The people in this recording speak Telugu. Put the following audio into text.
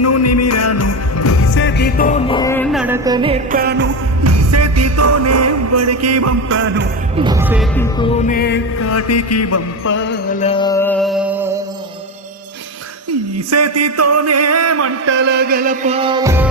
కన్ను నిమిరాను, ఈ చేతితోనే నడక నేర్పాను, ఈ చేతితోనే బడికి పంపాను, ఈ చేతితోనే కాటికి పంపాలా, ఈ చేతితోనే మంటల గలపాలా.